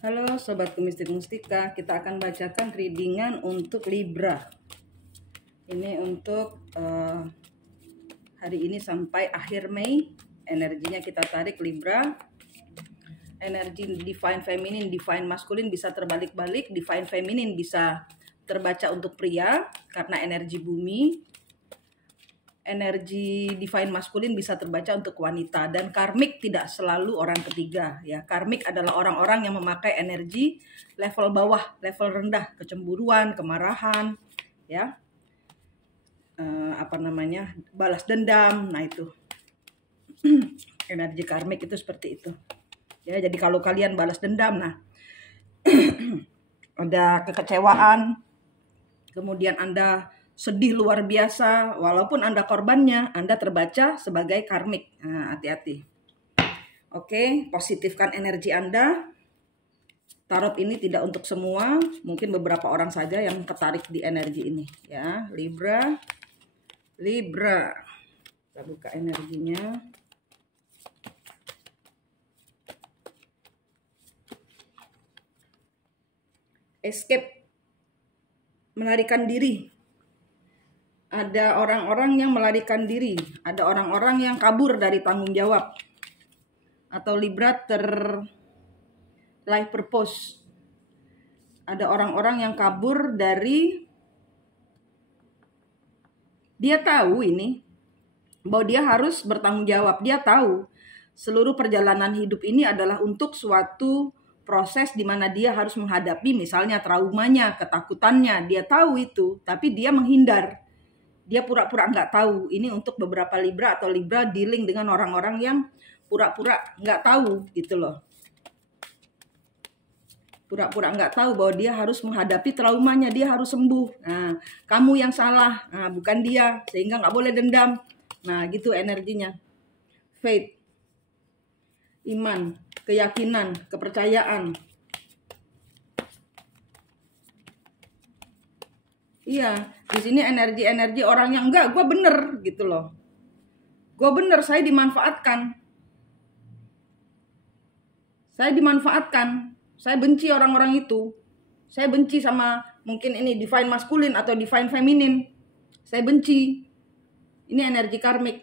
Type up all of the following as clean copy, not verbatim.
Halo Sobat Mistik Mustika, kita akan bacakan readingan untuk Libra. Ini untuk hari ini sampai akhir Mei. Energinya kita tarik Libra. Energi Divine Feminine, Divine Masculine bisa terbalik-balik. Divine Feminine bisa terbaca untuk pria karena energi bumi. Energi Divine Masculine bisa terbaca untuk wanita, dan karmik tidak selalu orang ketiga ya. Karmik adalah orang-orang yang memakai energi level bawah, level rendah, kecemburuan, kemarahan ya, balas dendam. Nah itu energi karmik itu seperti itu ya. Jadi kalau kalian balas dendam, nah ada kekecewaan, kemudian Anda sedih luar biasa, walaupun Anda korbannya, Anda terbaca sebagai karmik. Nah, hati-hati. Oke, positifkan energi Anda. Tarot ini tidak untuk semua, mungkin beberapa orang saja yang tertarik di energi ini ya. Libra. Kita buka energinya. Escape, melarikan diri. Ada orang-orang yang melarikan diri, ada orang-orang yang kabur dari tanggung jawab. Atau Libra life purpose. Ada orang-orang yang kabur dari, dia tahu ini, bahwa dia harus bertanggung jawab. Dia tahu seluruh perjalanan hidup ini adalah untuk suatu proses di mana dia harus menghadapi misalnya traumanya, ketakutannya. Dia tahu itu, tapi dia menghindar. Dia pura-pura nggak tahu. Ini untuk beberapa Libra atau Libra dealing dengan orang-orang yang pura-pura nggak tahu gitu loh. Pura-pura nggak tahu bahwa dia harus menghadapi traumanya, dia harus sembuh. Nah, kamu yang salah, nah, bukan dia, sehingga nggak boleh dendam. Nah, gitu energinya. Faith, iman, keyakinan, kepercayaan. Iya, di sini energi orang yang enggak, gue bener gitu loh. Gue bener, saya dimanfaatkan. Saya benci orang-orang itu. Saya benci sama mungkin ini divine masculine atau divine feminine. Saya benci. Ini energi karmik.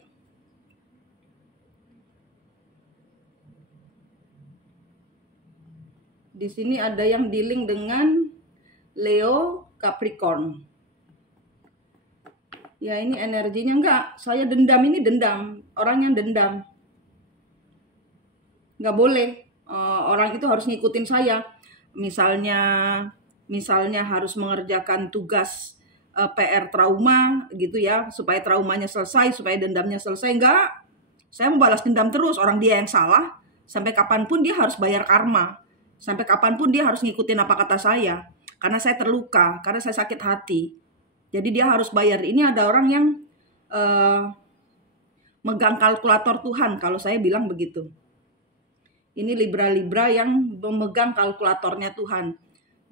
Di sini ada yang dealing dengan Leo, Capricorn. Ya ini energinya enggak, saya dendam, ini dendam, orang yang dendam. Enggak boleh, orang itu harus ngikutin saya. Misalnya harus mengerjakan tugas PR trauma gitu ya, supaya traumanya selesai, supaya dendamnya selesai. Enggak, saya mau balas dendam terus, orang dia yang salah. Sampai kapanpun dia harus bayar karma. Sampai kapanpun dia harus ngikutin apa kata saya. Karena saya terluka, karena saya sakit hati. Jadi dia harus bayar. Ini ada orang yang megang kalkulator Tuhan, kalau saya bilang begitu. Ini Libra-Libra yang memegang kalkulatornya Tuhan.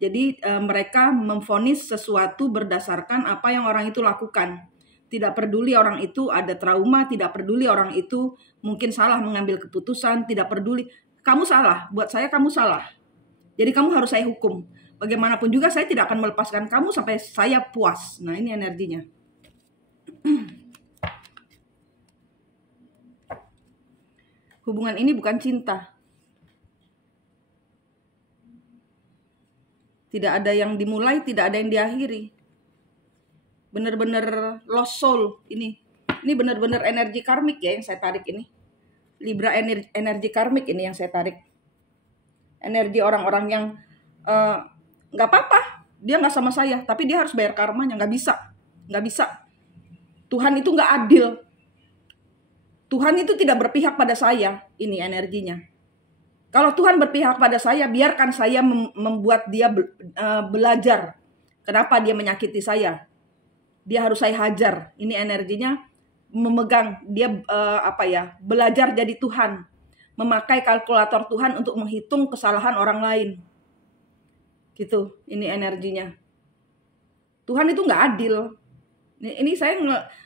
Jadi mereka memvonis sesuatu berdasarkan apa yang orang itu lakukan. Tidak peduli orang itu ada trauma, tidak peduli orang itu mungkin salah mengambil keputusan, tidak peduli. Kamu salah, buat saya kamu salah. Jadi kamu harus saya hukum. Bagaimanapun juga saya tidak akan melepaskan kamu sampai saya puas. Nah ini energinya. Hubungan ini bukan cinta. Tidak ada yang dimulai, tidak ada yang diakhiri. Benar-benar lost soul ini. Ini benar-benar energi karmik ya yang saya tarik ini. Libra energi karmik ini yang saya tarik. Energi orang-orang yang nggak apa-apa, dia nggak sama saya, tapi dia harus bayar karmanya. Nggak bisa. Tuhan itu nggak adil. Tuhan itu tidak berpihak pada saya. Ini energinya. Kalau Tuhan berpihak pada saya, biarkan saya membuat dia belajar. Kenapa dia menyakiti saya? Dia harus saya hajar. Ini energinya memegang dia belajar jadi Tuhan, memakai kalkulator Tuhan untuk menghitung kesalahan orang lain. Gitu, ini energinya. Tuhan itu nggak adil. Ini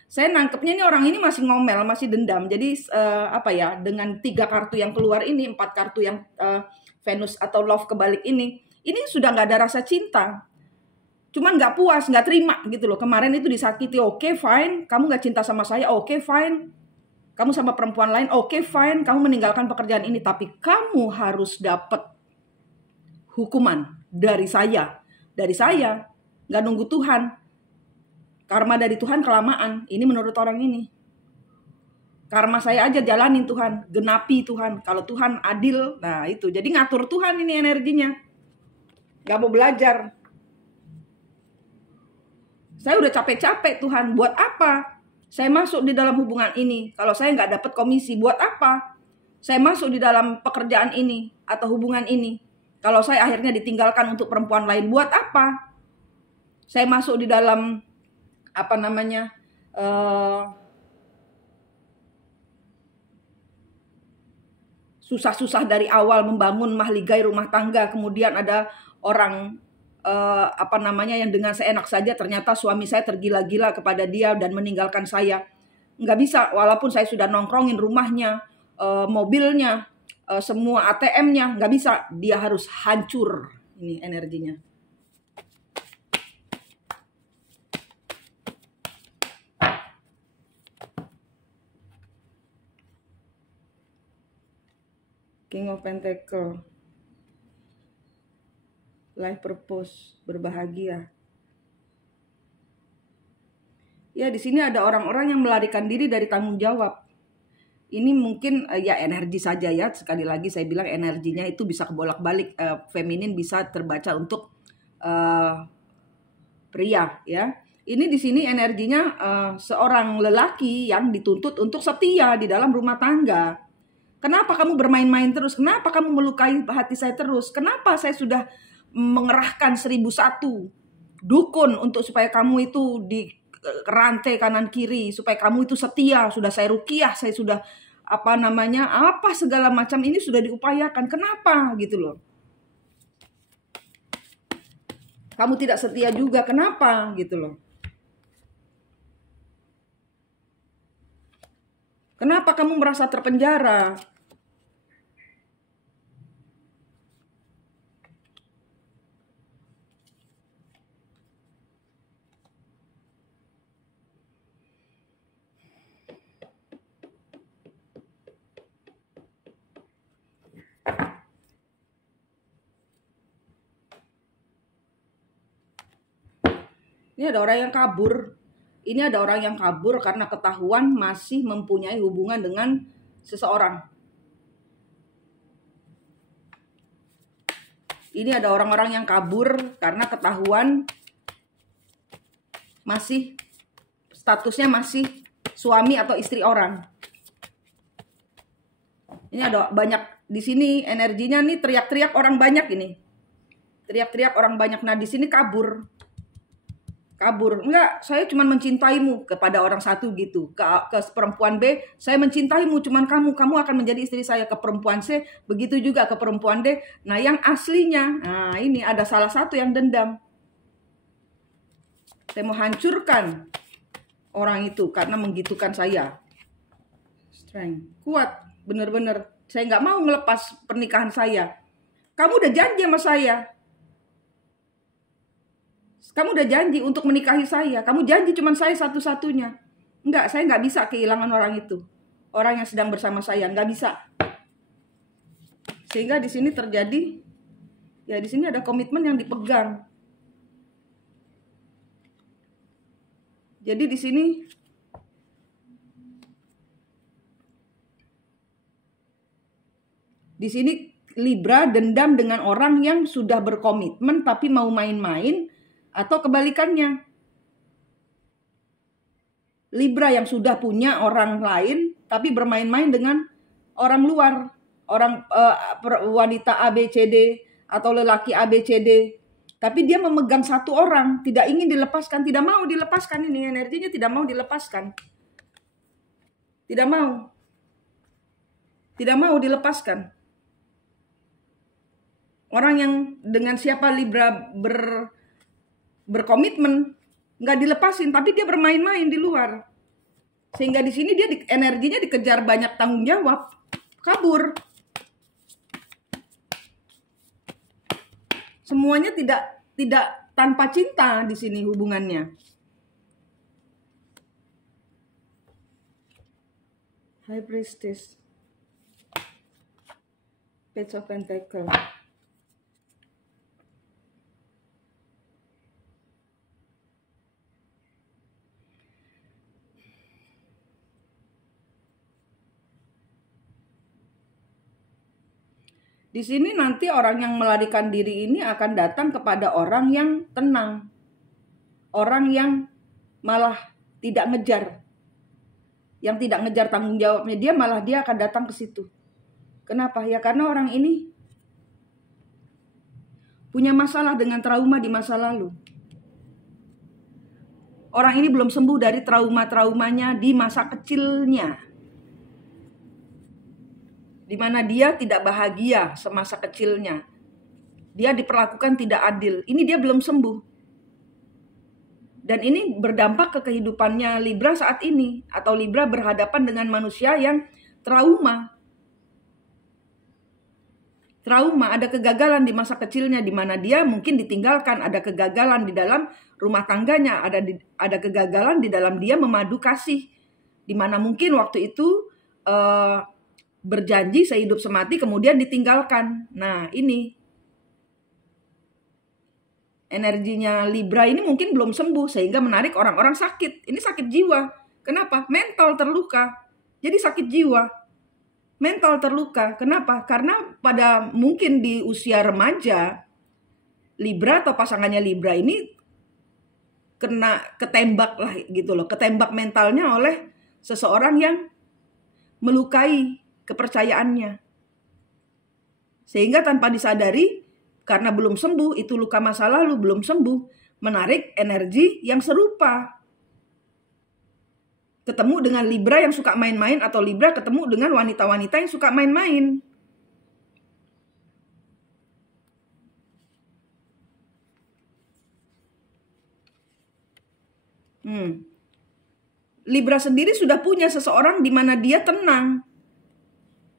Saya nangkepnya ini orang ini masih ngomel, masih dendam. Jadi apa ya, dengan 3 kartu yang keluar ini, 4 kartu yang Venus atau love kebalik ini sudah nggak ada rasa cinta. Cuman nggak puas, nggak terima gitu loh. Kemarin itu disakiti, oke, fine. Kamu nggak cinta sama saya, oke, fine. Kamu sama perempuan lain, oke, fine. Kamu meninggalkan pekerjaan ini, tapi kamu harus dapat hukuman dari saya. Dari saya, nggak nunggu Tuhan. Karma dari Tuhan kelamaan. Ini menurut orang ini. Karma saya aja jalanin Tuhan, genapi Tuhan. Kalau Tuhan adil, nah itu. Jadi ngatur Tuhan ini energinya. Gak mau belajar. Saya udah capek-capek Tuhan, buat apa? Saya masuk di dalam hubungan ini. Kalau saya nggak dapat komisi, buat apa? Saya masuk di dalam pekerjaan ini atau hubungan ini. Kalau saya akhirnya ditinggalkan untuk perempuan lain, buat apa? Saya masuk di dalam susah-susah dari awal membangun mahligai rumah tangga, kemudian ada orang yang dengan seenak saja ternyata suami saya tergila-gila kepada dia dan meninggalkan saya. Nggak bisa, walaupun saya sudah nongkrongin rumahnya, mobilnya, semua ATM-nya, nggak bisa. Dia harus hancur ini energinya. King of Pentacle, life purpose, berbahagia. Ya, di sini ada orang-orang yang melarikan diri dari tanggung jawab. Ini mungkin ya energi saja ya. Sekali lagi saya bilang energinya itu bisa kebolak-balik. Feminin bisa terbaca untuk pria ya. Ini di sini energinya seorang lelaki yang dituntut untuk setia di dalam rumah tangga. Kenapa kamu bermain-main terus? Kenapa kamu melukai hati saya terus? Kenapa saya sudah mengerahkan 1001 dukun untuk supaya kamu itu di rantai kanan kiri, supaya kamu itu setia. Sudah saya ruqyah, saya sudah apa segala macam ini sudah diupayakan. Kenapa gitu loh? Kamu tidak setia juga, kenapa gitu loh? Kenapa kamu merasa terpenjara? Ini ada orang yang kabur. Ini ada orang yang kabur karena ketahuan masih mempunyai hubungan dengan seseorang. Ini ada orang-orang yang kabur karena ketahuan masih statusnya masih suami atau istri orang. Ini ada banyak di sini energinya nih, teriak-teriak orang banyak ini. Teriak-teriak orang banyak. Nah, di sini kabur. Enggak, saya cuma mencintaimu kepada orang satu gitu. Ke perempuan B, saya mencintaimu, cuman kamu akan menjadi istri saya. Ke perempuan C, begitu juga ke perempuan D. Nah, yang aslinya, nah ini ada salah satu yang dendam. Saya mau hancurkan orang itu karena menggitukan saya. Strength, kuat, bener-bener. Saya nggak mau melepas pernikahan saya. Kamu udah janji sama saya. Kamu udah janji untuk menikahi saya. Kamu janji cuma saya satu-satunya. Enggak, saya nggak bisa kehilangan orang itu. Orang yang sedang bersama saya, nggak bisa. Sehingga di sini terjadi, ya di sini ada komitmen yang dipegang. Jadi di sini Libra dendam dengan orang yang sudah berkomitmen tapi mau main-main. Atau kebalikannya, Libra yang sudah punya orang lain tapi bermain-main dengan orang luar, orang wanita ABCD atau lelaki ABCD, tapi dia memegang satu orang, tidak ingin dilepaskan, tidak mau dilepaskan. Ini energinya tidak mau dilepaskan, tidak mau dilepaskan. Orang yang dengan siapa Libra berkomitmen, nggak dilepasin, tapi dia bermain-main di luar. Sehingga di sini dia energinya dikejar banyak tanggung jawab, kabur. Semuanya tidak tanpa cinta di sini hubungannya. High Priestess, Page of Pentacles. Di sini nanti orang yang melarikan diri ini akan datang kepada orang yang tenang. Orang yang malah tidak ngejar. Yang tidak ngejar tanggung jawabnya dia, malah dia akan datang ke situ. Kenapa? Ya karena orang ini punya masalah dengan trauma di masa lalu. Orang ini belum sembuh dari trauma-traumanya di masa kecilnya, di mana dia tidak bahagia semasa kecilnya. Dia diperlakukan tidak adil. Ini dia belum sembuh. Dan ini berdampak ke kehidupannya Libra saat ini. Atau Libra berhadapan dengan manusia yang trauma. Trauma, ada kegagalan di masa kecilnya, di mana dia mungkin ditinggalkan. Ada kegagalan di dalam rumah tangganya. Ada kegagalan di dalam dia memadu kasih. Di mana mungkin waktu itu berjanji sehidup semati kemudian ditinggalkan. Nah ini energinya Libra ini mungkin belum sembuh sehingga menarik orang-orang sakit. Ini sakit jiwa. Kenapa? Mental terluka. Jadi sakit jiwa. Mental terluka. Kenapa? Karena pada mungkin di usia remaja Libra atau pasangannya Libra ini kena ketembak lah gitu loh. Ketembak mentalnya oleh seseorang yang melukai kepercayaannya. Sehingga tanpa disadari, karena belum sembuh, itu luka masa lalu belum sembuh, menarik energi yang serupa. Ketemu dengan Libra yang suka main-main, atau Libra ketemu dengan wanita-wanita yang suka main-main. Libra sendiri sudah punya seseorang di mana dia tenang,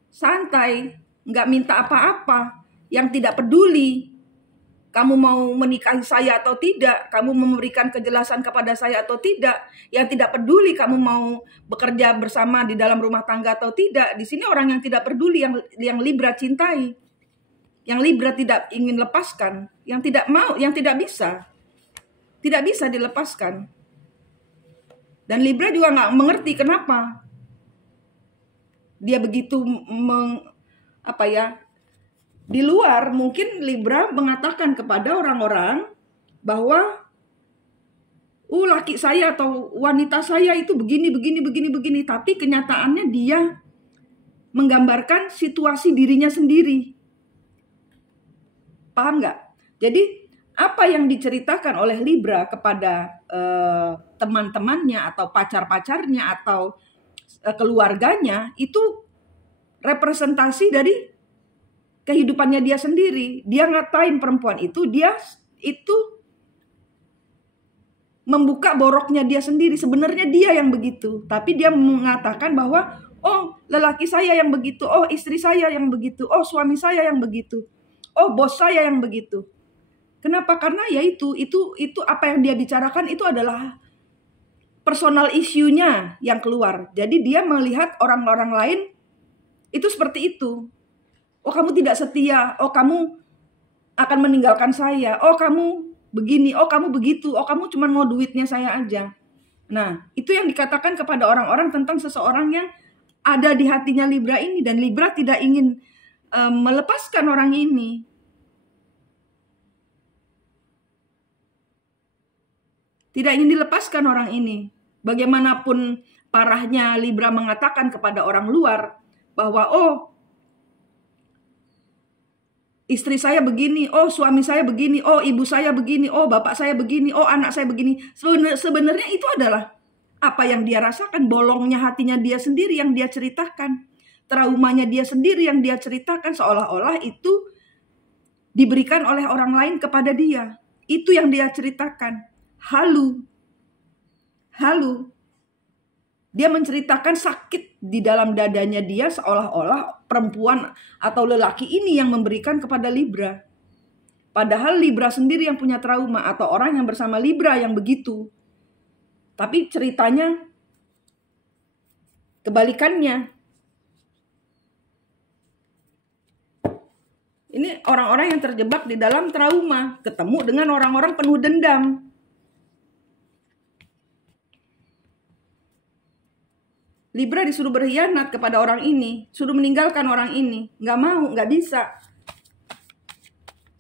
santai, nggak minta apa-apa, yang tidak peduli kamu mau menikahi saya atau tidak, kamu memberikan kejelasan kepada saya atau tidak, yang tidak peduli kamu mau bekerja bersama di dalam rumah tangga atau tidak. Di sini orang yang tidak peduli, yang Libra cintai, yang Libra tidak ingin lepaskan, yang tidak mau, yang tidak bisa dilepaskan. Dan Libra juga nggak mengerti kenapa dia begitu di luar mungkin Libra mengatakan kepada orang-orang bahwa laki saya atau wanita saya itu begini, tapi kenyataannya dia menggambarkan situasi dirinya sendiri. Paham nggak? Jadi apa yang diceritakan oleh Libra kepada teman-temannya atau pacar-pacarnya atau keluarganya itu representasi dari kehidupannya dia sendiri. Dia ngatain perempuan itu, dia itu membuka boroknya dia sendiri. Sebenarnya dia yang begitu, tapi dia mengatakan bahwa lelaki saya yang begitu, istri saya yang begitu, suami saya yang begitu, bos saya yang begitu. Kenapa? Karena ya itu apa yang dia bicarakan itu adalah personal issue-nya yang keluar. Jadi dia melihat orang-orang lain itu seperti itu. Kamu tidak setia. Kamu akan meninggalkan saya. Kamu begini. Kamu begitu. Kamu cuma mau duitnya saya aja. Nah, itu yang dikatakan kepada orang-orang tentang seseorang yang ada di hatinya Libra ini. Dan Libra tidak ingin melepaskan orang ini. Tidak ingin dilepaskan orang ini. Bagaimanapun parahnya Libra mengatakan kepada orang luar bahwa istri saya begini, suami saya begini, ibu saya begini, bapak saya begini, anak saya begini. Sebenarnya itu adalah apa yang dia rasakan, bolongnya hatinya dia sendiri yang dia ceritakan. Traumanya dia sendiri yang dia ceritakan, seolah-olah itu diberikan oleh orang lain kepada dia. Itu yang dia ceritakan. Halu. Dia menceritakan sakit di dalam dadanya dia, seolah-olah perempuan atau lelaki ini yang memberikan kepada Libra. Padahal Libra sendiri yang punya trauma, atau orang yang bersama Libra yang begitu. Tapi ceritanya kebalikannya. Ini orang-orang yang terjebak di dalam trauma, ketemu dengan orang-orang penuh dendam. Libra disuruh berkhianat kepada orang ini, suruh meninggalkan orang ini, nggak mau, nggak bisa.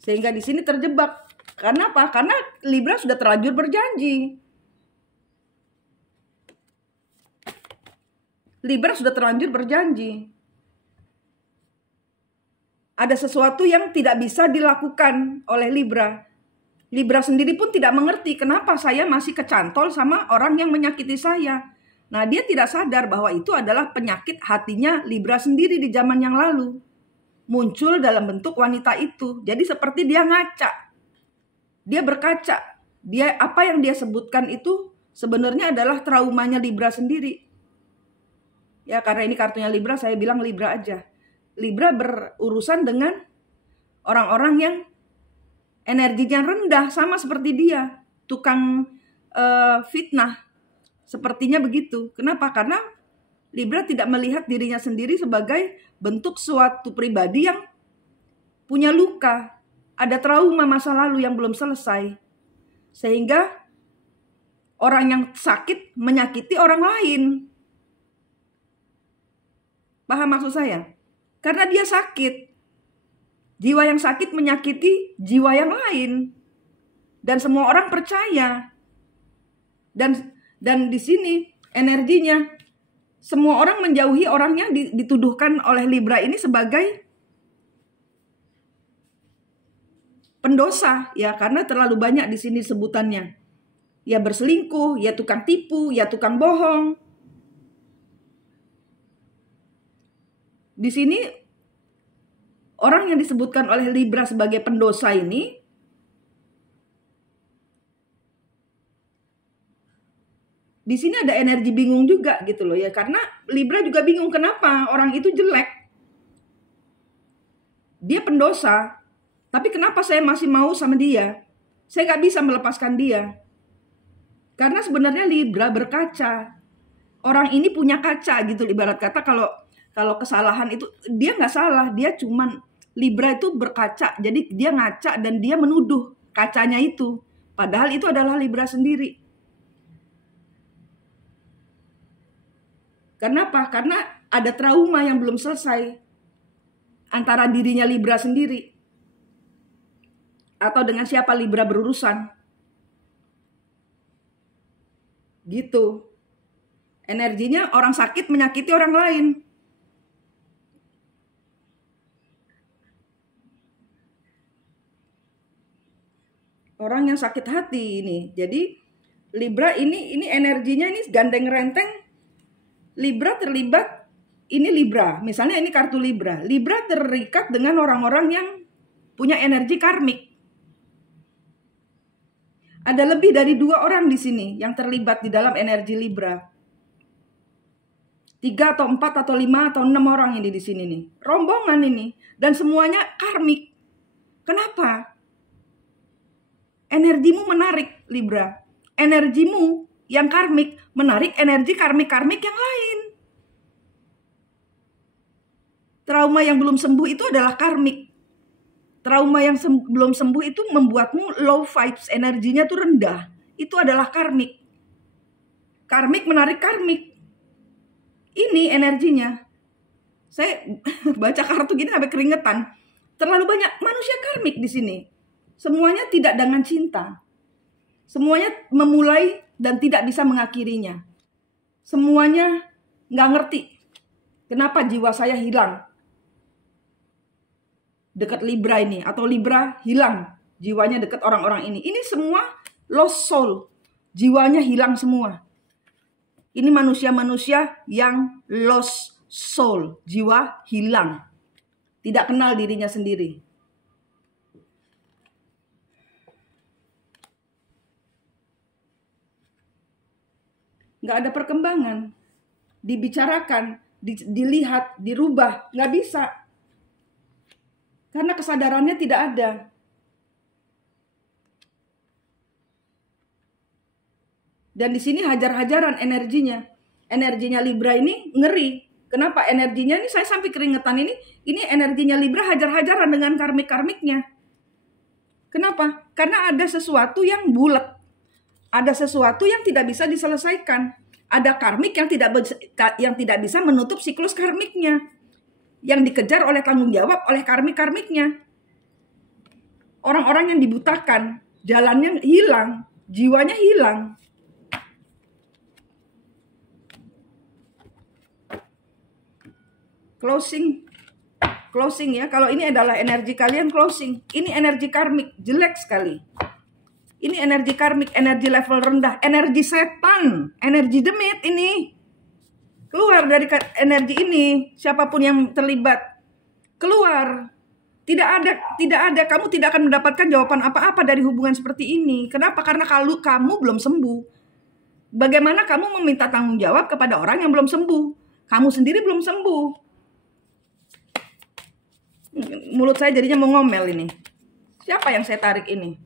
Sehingga di sini terjebak. Karena apa? Karena Libra sudah terlanjur berjanji. Libra sudah terlanjur berjanji. Ada sesuatu yang tidak bisa dilakukan oleh Libra. Libra sendiri pun tidak mengerti kenapa saya masih kecantol sama orang yang menyakiti saya. Nah, dia tidak sadar bahwa itu adalah penyakit hatinya Libra sendiri di zaman yang lalu. Muncul dalam bentuk wanita itu. Jadi seperti dia ngaca. Dia berkaca. Apa yang dia sebutkan itu sebenarnya adalah traumanya Libra sendiri. Ya, karena ini kartunya Libra, saya bilang Libra aja. Libra berurusan dengan orang-orang yang energinya rendah, sama seperti dia. Tukang fitnah. Sepertinya begitu. Kenapa? Karena Libra tidak melihat dirinya sendiri sebagai bentuk suatu pribadi yang punya luka. Ada trauma masa lalu yang belum selesai. Sehingga orang yang sakit menyakiti orang lain. Paham maksud saya? Karena dia sakit. Jiwa yang sakit menyakiti jiwa yang lain. Dan semua orang percaya. Dan di sini energinya, semua orang menjauhi orang yang dituduhkan oleh Libra ini sebagai pendosa, ya, karena terlalu banyak di sini sebutannya. Ya berselingkuh, ya tukang tipu, ya tukang bohong. Di sini orang yang disebutkan oleh Libra sebagai pendosa ini di sini ada energi bingung juga gitu loh ya, karena Libra juga bingung kenapa orang itu jelek. Dia pendosa, tapi kenapa saya masih mau sama dia? Saya nggak bisa melepaskan dia. Karena sebenarnya Libra berkaca. Orang ini punya kaca gitu, ibarat kata kalau kesalahan itu dia nggak salah, dia cuman Libra itu berkaca, jadi dia ngaca dan dia menuduh kacanya itu. Padahal itu adalah Libra sendiri. Kenapa? Karena ada trauma yang belum selesai antara dirinya Libra sendiri atau dengan siapa Libra berurusan. Gitu. Energinya orang sakit menyakiti orang lain. Orang yang sakit hati ini. Jadi Libra ini energinya ini gandeng renteng. Libra terlibat, ini Libra, misalnya ini kartu Libra. Libra terikat dengan orang-orang yang punya energi karmik. Ada lebih dari 2 orang di sini yang terlibat di dalam energi Libra. 3 atau 4 atau 5 atau 6 orang ini di sini nih. Rombongan ini. Dan semuanya karmik. Kenapa? Energimu menarik Libra. Energimu yang karmik menarik energi karmik-karmik yang lain. Trauma yang belum sembuh itu adalah karmik. Trauma yang belum sembuh itu membuatmu low vibes, energinya tuh rendah. Itu adalah karmik. Karmik menarik karmik. Ini energinya. Saya baca kartu gini sampai keringetan. Terlalu banyak manusia karmik di sini. Semuanya tidak dengan cinta. Semuanya memulai dan tidak bisa mengakhirinya. Semuanya nggak ngerti kenapa jiwa saya hilang dekat Libra ini, atau Libra hilang jiwanya dekat orang-orang ini. Ini semua lost soul, jiwanya hilang semua. Ini manusia-manusia yang lost soul, jiwa hilang, tidak kenal dirinya sendiri. Nggak ada perkembangan. dibicarakan, dilihat, dirubah. Nggak bisa. Karena kesadarannya tidak ada. Dan di sini hajar-hajaran energinya. Energinya Libra ini ngeri. Kenapa energinya ini saya sampai keringetan ini energinya Libra hajar-hajaran dengan karmik-karmiknya. Kenapa? Karena ada sesuatu yang bulat. Ada sesuatu yang tidak bisa diselesaikan. Ada karmik yang tidak bisa menutup siklus karmiknya. Yang dikejar oleh tanggung jawab oleh karmik-karmiknya. Orang-orang yang dibutakan, jalannya hilang, jiwanya hilang. Closing ya. Kalau ini adalah energi kalian closing. Ini energi karmik, jelek sekali. Ini energi karmik, energi level rendah, energi setan, energi demit ini. Keluar dari energi ini, siapapun yang terlibat. Keluar. Tidak ada, kamu tidak akan mendapatkan jawaban apa-apa dari hubungan seperti ini. Kenapa? Karena kalau kamu belum sembuh. Bagaimana kamu meminta tanggung jawab kepada orang yang belum sembuh? Kamu sendiri belum sembuh. Mulut saya jadinya mau ngomel ini. Siapa yang saya tarik ini?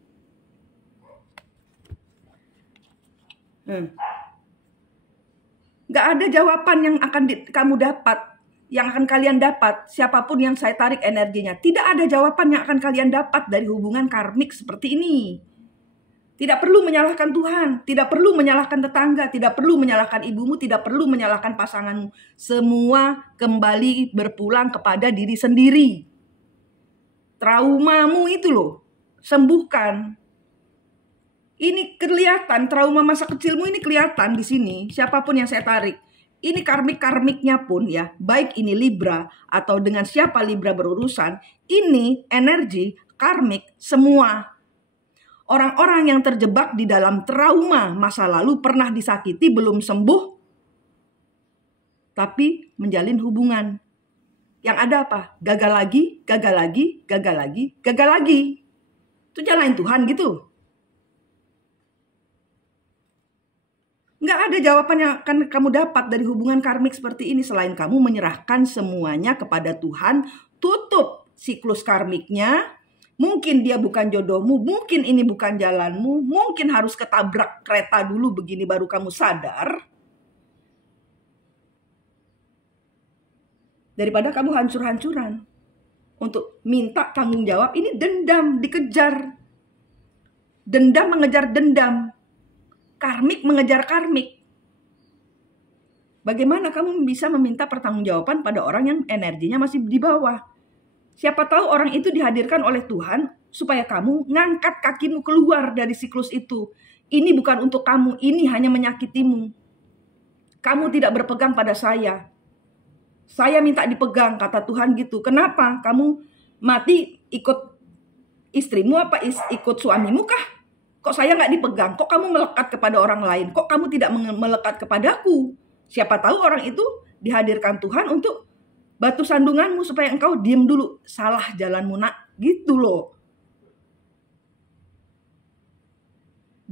Gak ada jawaban yang akan kamu dapat, yang akan kalian dapat, siapapun yang saya tarik energinya. Tidak ada jawaban yang akan kalian dapat dari hubungan karmik seperti ini. Tidak perlu menyalahkan Tuhan, tidak perlu menyalahkan tetangga, tidak perlu menyalahkan ibumu, tidak perlu menyalahkan pasanganmu. Semua kembali berpulang kepada diri sendiri. Traumamu itu loh, sembuhkan. Ini kelihatan, trauma masa kecilmu ini kelihatan di sini. Siapapun yang saya tarik. Ini karmik-karmiknya pun ya, baik ini Libra atau dengan siapa Libra berurusan, ini energi karmik semua. Orang-orang yang terjebak di dalam trauma masa lalu pernah disakiti, belum sembuh, tapi menjalin hubungan. Yang ada apa? Gagal lagi, gagal lagi, gagal lagi, gagal lagi. Itu nyalain Tuhan gitu. Nggak ada jawaban yang akan kamu dapat dari hubungan karmik seperti ini selain kamu menyerahkan semuanya kepada Tuhan. Tutup siklus karmiknya. Mungkin dia bukan jodohmu, mungkin ini bukan jalanmu, mungkin harus ketabrak kereta dulu begini baru kamu sadar. Daripada kamu hancur-hancuran untuk minta tanggung jawab, ini dendam dikejar. Dendam mengejar dendam. Karmik mengejar karmik. Bagaimana kamu bisa meminta pertanggungjawaban pada orang yang energinya masih di bawah? Siapa tahu orang itu dihadirkan oleh Tuhan supaya kamu ngangkat kakimu keluar dari siklus itu. Ini bukan untuk kamu, ini hanya menyakitimu. Kamu tidak berpegang pada saya. Saya minta dipegang, kata Tuhan gitu. Kenapa? Kamu mati ikut istrimu apa ikut suamimu kah? Kok saya nggak dipegang? Kok kamu melekat kepada orang lain? Kok kamu tidak melekat kepadaku? Siapa tahu orang itu dihadirkan Tuhan untuk batu sandunganmu supaya engkau diem dulu. Salah jalanmu nak, gitu loh.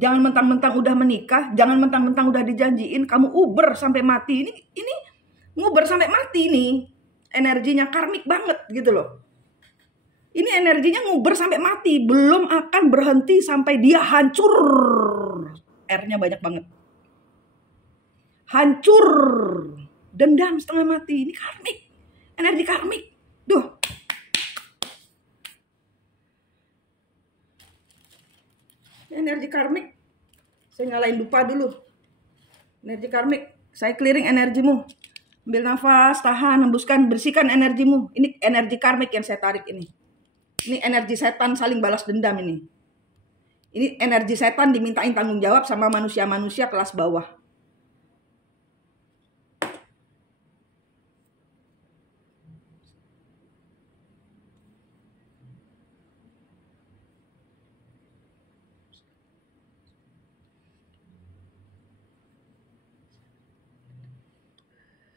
Jangan mentang-mentang udah menikah, jangan mentang-mentang udah dijanjiin, kamu uber sampai mati. Ini nguber sampai mati nih. Energinya karmik banget gitu loh. Ini energinya nguber sampai mati, belum akan berhenti sampai dia hancur. R-nya banyak banget. Hancur. Dendam setengah mati, ini karmik. Energi karmik. Duh. Energi karmik. Saya nyalain dupa dulu. Energi karmik. Saya clearing energimu. Ambil nafas, tahan, hembuskan, bersihkan energimu. Ini energi karmik yang saya tarik ini. Ini energi setan saling balas dendam ini. Ini energi setan dimintain tanggung jawab sama manusia-manusia kelas bawah.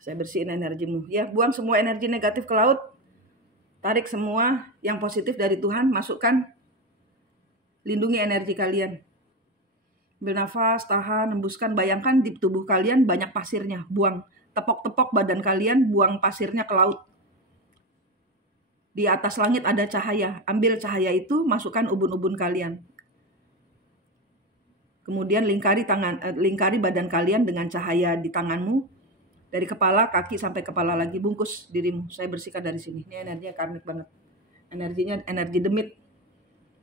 Saya bersihin energimu. Ya, buang semua energi negatif ke laut. Tarik semua yang positif dari Tuhan, masukkan. Lindungi energi kalian. Ambil nafas, tahan, hembuskan. Bayangkan di tubuh kalian banyak pasirnya. Buang. tepok-tepok badan kalian, buang pasirnya ke laut. Di atas langit ada cahaya, ambil cahaya itu, masukkan ubun-ubun kalian. Kemudian lingkari badan kalian dengan cahaya di tanganmu, dari kepala, kaki sampai kepala lagi, bungkus dirimu. Saya bersihkan dari sini. Ini energinya karmik banget. Energinya energi demit.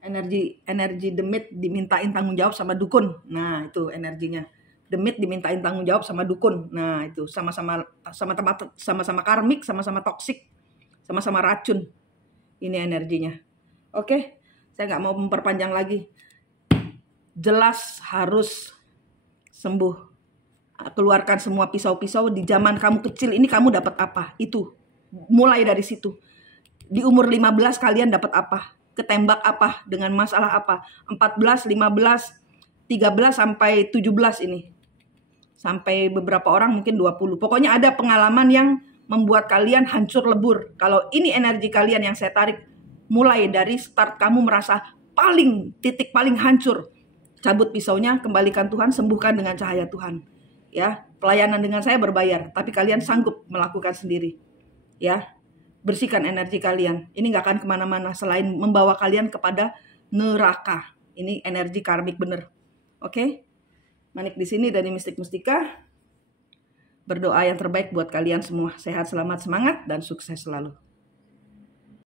Energi demit dimintain tanggung jawab sama dukun. Nah, itu energinya. Demit dimintain tanggung jawab sama dukun. Nah, itu sama-sama karmik, sama-sama toksik, sama-sama racun. Ini energinya. Oke, saya nggak mau memperpanjang lagi. Jelas harus sembuh. Keluarkan semua pisau-pisau. Di zaman kamu kecil ini kamu dapat apa? Itu. Mulai dari situ. Di umur 15 kalian dapat apa? Ketembak apa? Dengan masalah apa? 14, 15, 13 sampai 17 ini. Sampai beberapa orang mungkin 20. Pokoknya ada pengalaman yang membuat kalian hancur lebur. Kalau ini energi kalian yang saya tarik. Mulai dari start kamu merasa titik paling hancur. Cabut pisaunya, kembalikan Tuhan, sembuhkan dengan cahaya Tuhan. Ya, pelayanan dengan saya berbayar, tapi kalian sanggup melakukan sendiri. Ya, bersihkan energi kalian. Ini nggak akan kemana-mana selain membawa kalian kepada neraka. Ini energi karmik bener. Oke? Manik di sini dari Mistik Mustika. Berdoa yang terbaik buat kalian semua. Sehat, selamat, semangat, dan sukses selalu.